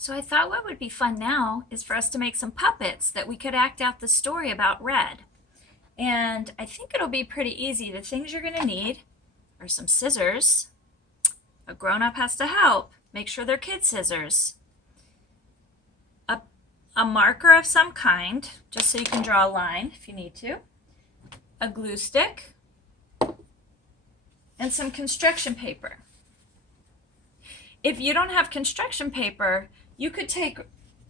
So I thought what would be fun now is for us to make some puppets that we could act out the story about Red. And I think it'll be pretty easy. The things you're going to need are some scissors. A grown-up has to help. Make sure they're kid scissors. A marker of some kind, just so you can draw a line if you need to. A glue stick. And some construction paper. If you don't have construction paper, you could take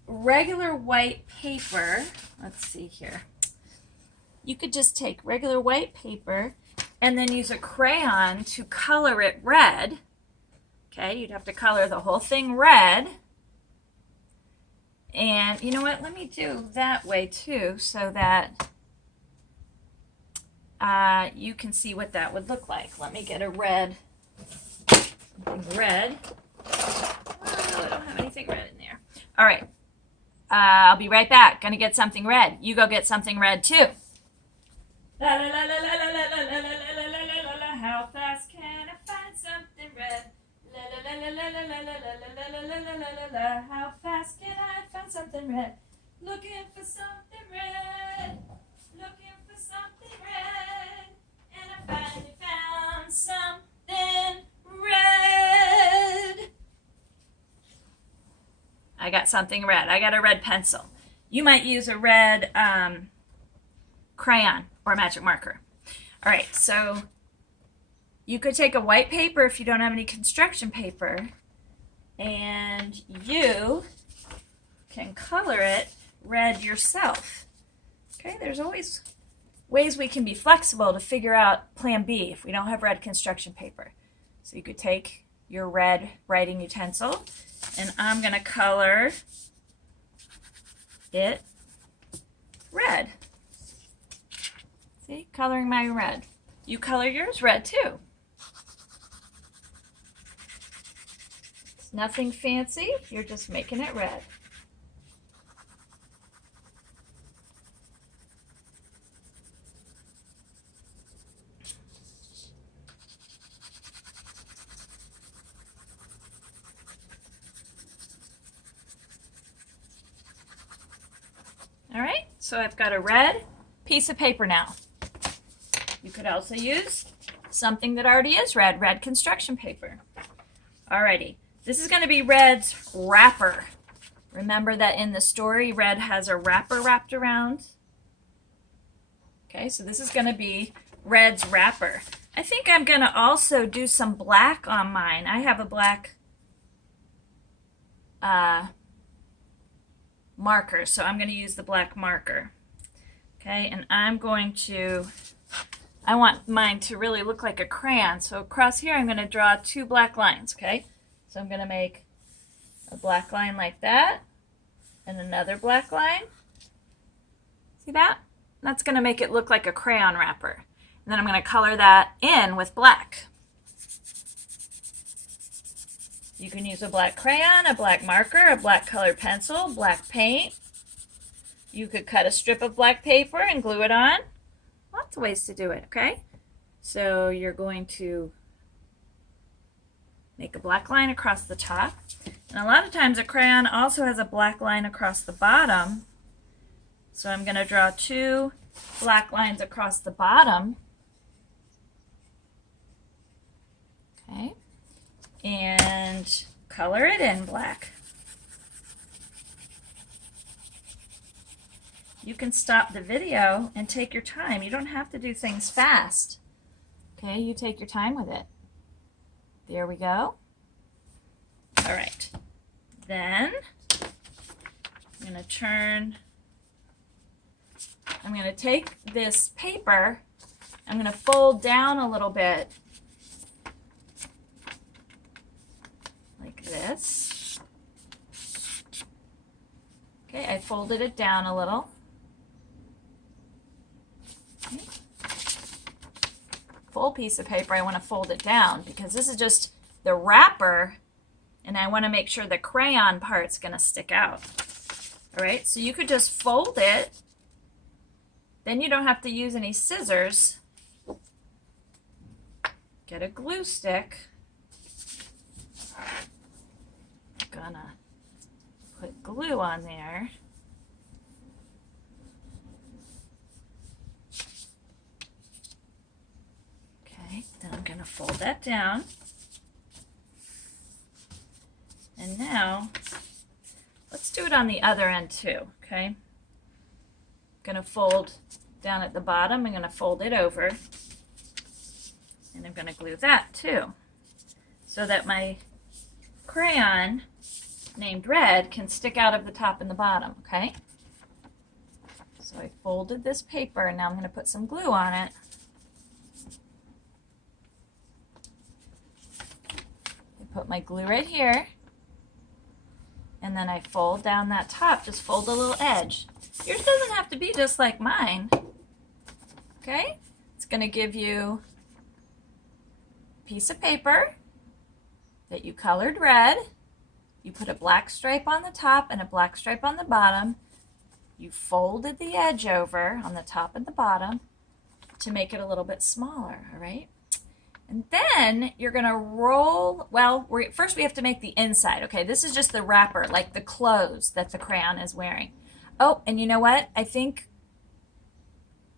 regular white paper. Let's see here. You could just take regular white paper and then use a crayon to color it red. Okay, you'd have to color the whole thing red. And you know what? Let me do that way too so that you can see what that would look like. Let me get a red, something red. Oh, I don't have anything red in there. All right. I'll be right back. Gonna get something red. You go get something red too. La la la la la la la la la la la la. How fast can I find something red? La la la la la la la la la la la la la. How fast can I find something red? Looking for something red. Looking for something red. And I finally found something red. I got something red. I got a red pencil. You might use a red crayon or a magic marker. All right, so you could take a white paper if you don't have any construction paper, and you can color it red yourself. Okay, there's always ways we can be flexible to figure out plan B if we don't have red construction paper. So you could take your red writing utensil, and I'm going to color it red. See, coloring my red. You color yours red too. It's nothing fancy, you're just making it red. All right, so I've got a red piece of paper now. You could also use something that already is red, red construction paper. Alrighty, this is going to be Red's wrapper. Remember that in the story, Red has a wrapper wrapped around. Okay, so this is going to be Red's wrapper. I think I'm going to also do some black on mine. I have a black marker, so I'm going to use the black marker. Okay, and I'm going to, I want mine to really look like a crayon, so across here I'm going to draw two black lines, okay? So I'm going to make a black line like that, and another black line. See that? That's going to make it look like a crayon wrapper. And then I'm going to color that in with black. You can use a black crayon, a black marker, a black colored pencil, black paint. You could cut a strip of black paper and glue it on. Lots of ways to do it, okay? So you're going to make a black line across the top. And a lot of times a crayon also has a black line across the bottom. So I'm going to draw two black lines across the bottom. Okay. And color it in black. You can stop the video and take your time. You don't have to do things fast. Okay, you take your time with it. There we go. All right. Then I'm going to take this paper, I'm going to fold down a little bit like this. Okay, I folded it down a little. Okay. Full piece of paper, I want to fold it down because this is just the wrapper, and I want to make sure the crayon part's going to stick out. All right, so you could just fold it. Then you don't have to use any scissors. Get a glue stick. Gonna glue on there. Okay, then I'm going to fold that down. And now, let's do it on the other end too, okay? I'm going to fold down at the bottom. I'm going to fold it over. And I'm going to glue that too, so that my crayon named Red can stick out of the top and the bottom, okay? So I folded this paper, and now I'm going to put some glue on it. I put my glue right here, and then I fold down that top, just fold a little edge. Yours doesn't have to be just like mine, okay? It's going to give you a piece of paper that you colored red. You put a black stripe on the top and a black stripe on the bottom. You folded the edge over on the top and the bottom to make it a little bit smaller, all right? And then you're gonna roll, well, first we have to make the inside, okay? This is just the wrapper, like the clothes that the crayon is wearing. Oh, and you know what? I think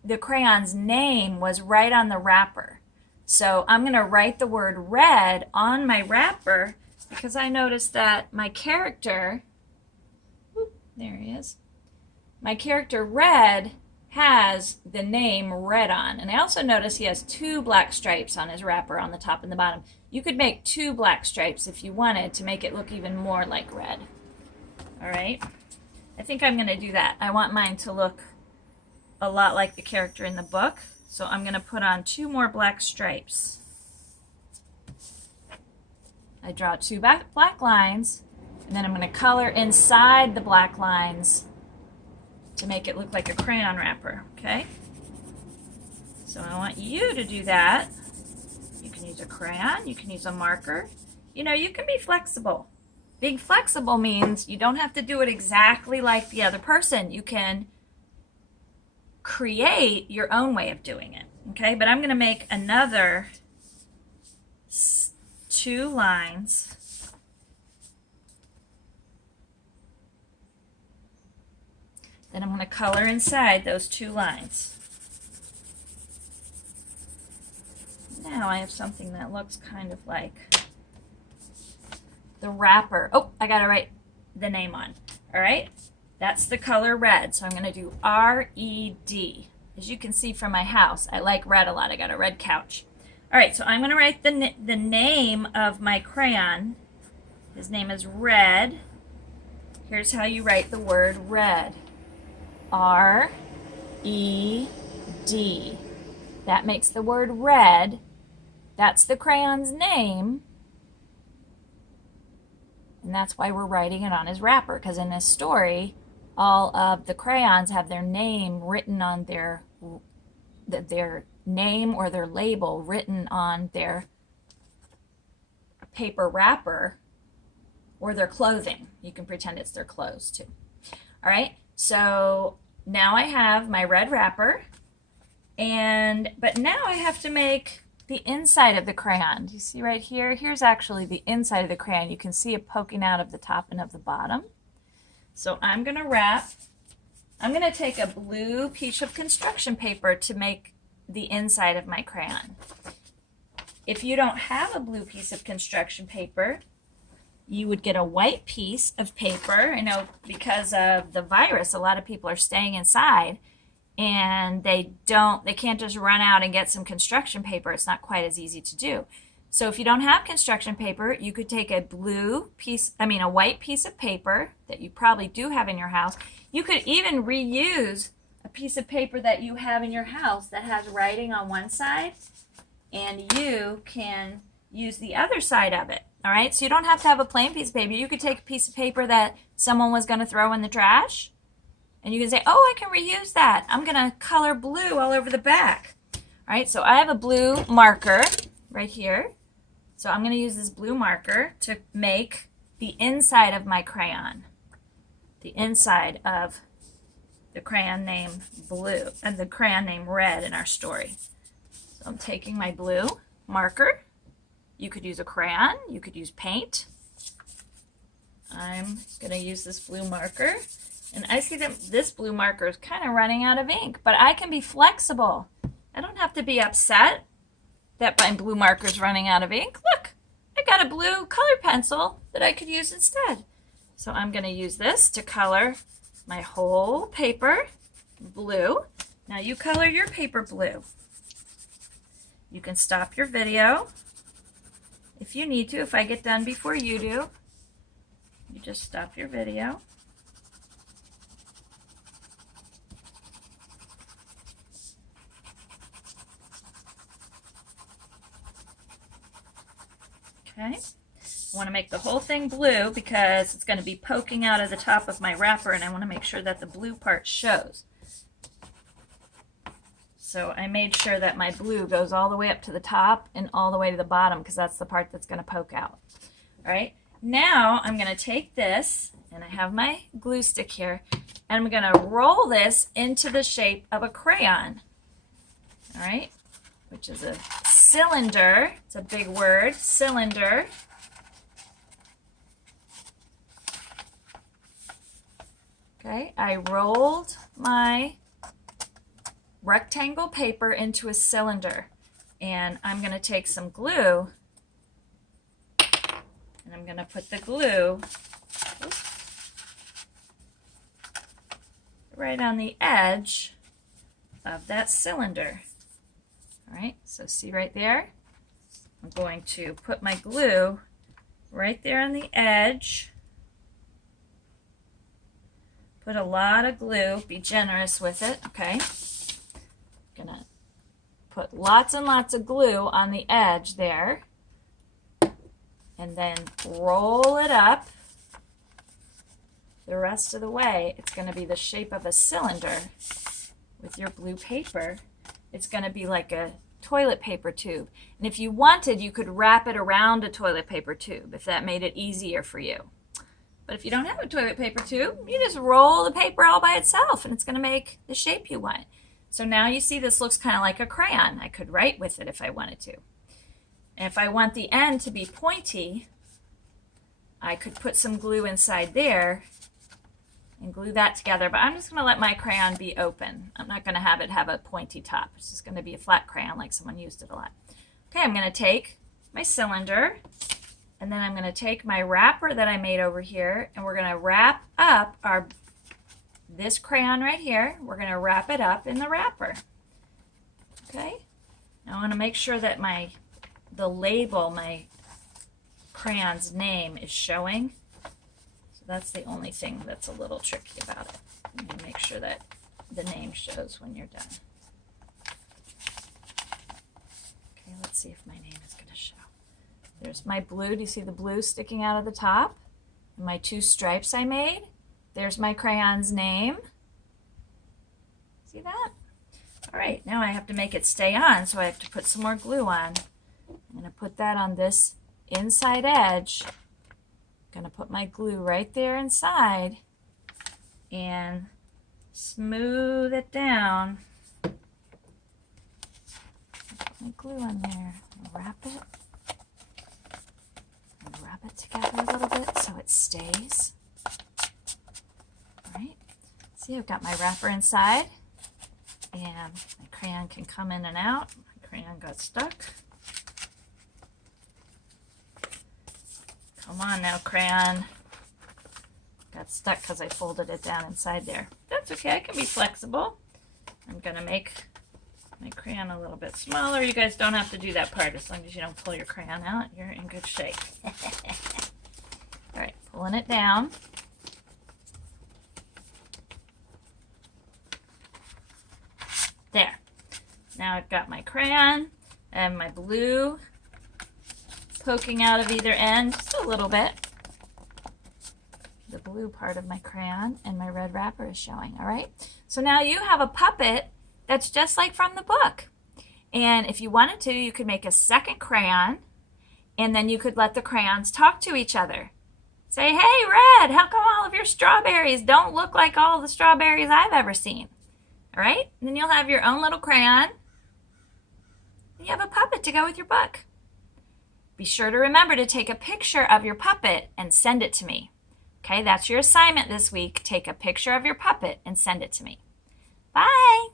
the crayon's name was right on the wrapper. So I'm gonna write the word red on my wrapper because I noticed that my character, whoop, there he is, my character Red has the name Red on. And I also notice he has 2 black stripes on his wrapper on the top and the bottom. You could make 2 black stripes if you wanted to make it look even more like red. All right, I think I'm gonna do that. I want mine to look a lot like the character in the book. So I'm gonna put on 2 more black stripes. I draw 2 black lines, and then I'm going to color inside the black lines to make it look like a crayon wrapper, okay? So I want you to do that. You can use a crayon, you can use a marker. You know, you can be flexible. Being flexible means you don't have to do it exactly like the other person. You can create your own way of doing it, okay? But I'm going to make another 2 lines. Then I'm going to color inside those 2 lines. Now I have something that looks kind of like the wrapper. Oh, I got to write the name on. All right, that's the color red. So I'm going to do R-E-D. As you can see from my house, I like red a lot. I got a red couch. All right, so I'm going to write the name of my crayon. His name is Red. Here's how you write the word red. R-E-D. That makes the word red. That's the crayon's name. And that's why we're writing it on his wrapper, because in this story, all of the crayons have their name written on their name or their label written on their paper wrapper or their clothing. You can pretend it's their clothes too. All right, so now I have my red wrapper, but now I have to make the inside of the crayon. Do you see right here? Here's actually the inside of the crayon. You can see it poking out of the top and of the bottom. So I'm going to take a blue piece of construction paper to make the inside of my crayon. If you don't have a blue piece of construction paper, you would get a white piece of paper. I know because of the virus, a lot of people are staying inside and they can't just run out and get some construction paper. It's not quite as easy to do. So if you don't have construction paper, you could take a white piece of paper that you probably do have in your house. You could even reuse a piece of paper that you have in your house that has writing on one side, and you can use the other side of it. All right, so you don't have to have a plain piece of paper. You could take a piece of paper that someone was going to throw in the trash, and you can say, oh, I can reuse that. I'm going to color blue all over the back. All right, so I have a blue marker right here. So I'm going to use this blue marker to make the inside of my crayon, the inside of the crayon named Blue and the crayon named Red in our story. So I'm taking my blue marker. You could use a crayon, you could use paint. I'm going to use this blue marker. And I see that this blue marker is kind of running out of ink, but I can be flexible. I don't have to be upset that my blue marker is running out of ink. Look, I got a blue color pencil that I could use instead. So I'm going to use this to color my whole paper blue. Now you color your paper blue. You can stop your video if you need to. If I get done before you do, you just stop your video. Okay, I want to make the whole thing blue because it's going to be poking out of the top of my wrapper, and I want to make sure that the blue part shows. So I made sure that my blue goes all the way up to the top and all the way to the bottom because that's the part that's going to poke out. All right, now I'm going to take this, and I have my glue stick here, and I'm going to roll this into the shape of a crayon. All right, which is a cylinder. It's a big word, cylinder. Okay, I rolled my rectangle paper into a cylinder, and I'm going to take some glue, and I'm going to put the glue right on the edge of that cylinder. All right, so see right there? I'm going to put my glue right there on the edge. Put a lot of glue, be generous with it, okay? I'm gonna put lots and lots of glue on the edge there, and then roll it up the rest of the way. It's gonna be the shape of a cylinder with your blue paper. It's going to be like a toilet paper tube. And if you wanted, you could wrap it around a toilet paper tube if that made it easier for you. But if you don't have a toilet paper tube, you just roll the paper all by itself and it's going to make the shape you want. So now you see this looks kind of like a crayon. I could write with it if I wanted to. And if I want the end to be pointy, I could put some glue inside there and glue that together, but I'm just going to let my crayon be open. I'm not going to have it have a pointy top. It's just going to be a flat crayon like someone used it a lot. Okay, I'm going to take my cylinder, and then I'm going to take my wrapper that I made over here, and we're going to wrap up this crayon right here. We're going to wrap it up in the wrapper. Okay, now I want to make sure that the label, my crayon's name, is showing. That's the only thing that's a little tricky about it. You need to make sure that the name shows when you're done. Okay, let's see if my name is going to show. There's my blue. Do you see the blue sticking out of the top? And my two stripes I made. There's my crayon's name. See that? All right, now I have to make it stay on, so I have to put some more glue on. I'm going to put that on this inside edge. Going to put my glue right there inside and smooth it down. Put my glue on there. Wrap it. And rub it together a little bit so it stays. All right. See, I've got my wrapper inside, and my crayon can come in and out. My crayon got stuck. Come on now, crayon. Got stuck because I folded it down inside there. That's okay, I can be flexible. I'm going to make my crayon a little bit smaller. You guys don't have to do that part. As long as you don't pull your crayon out, you're in good shape. All right, pulling it down. There. Now I've got my crayon and my blue poking out of either end, just a little bit. The blue part of my crayon and my red wrapper is showing, all right? So now you have a puppet that's just like from the book. And if you wanted to, you could make a second crayon, and then you could let the crayons talk to each other. Say, hey, Red, how come all of your strawberries don't look like all the strawberries I've ever seen? All right? And then you'll have your own little crayon, and you have a puppet to go with your book. Be sure to remember to take a picture of your puppet and send it to me. Okay, that's your assignment this week. Take a picture of your puppet and send it to me. Bye.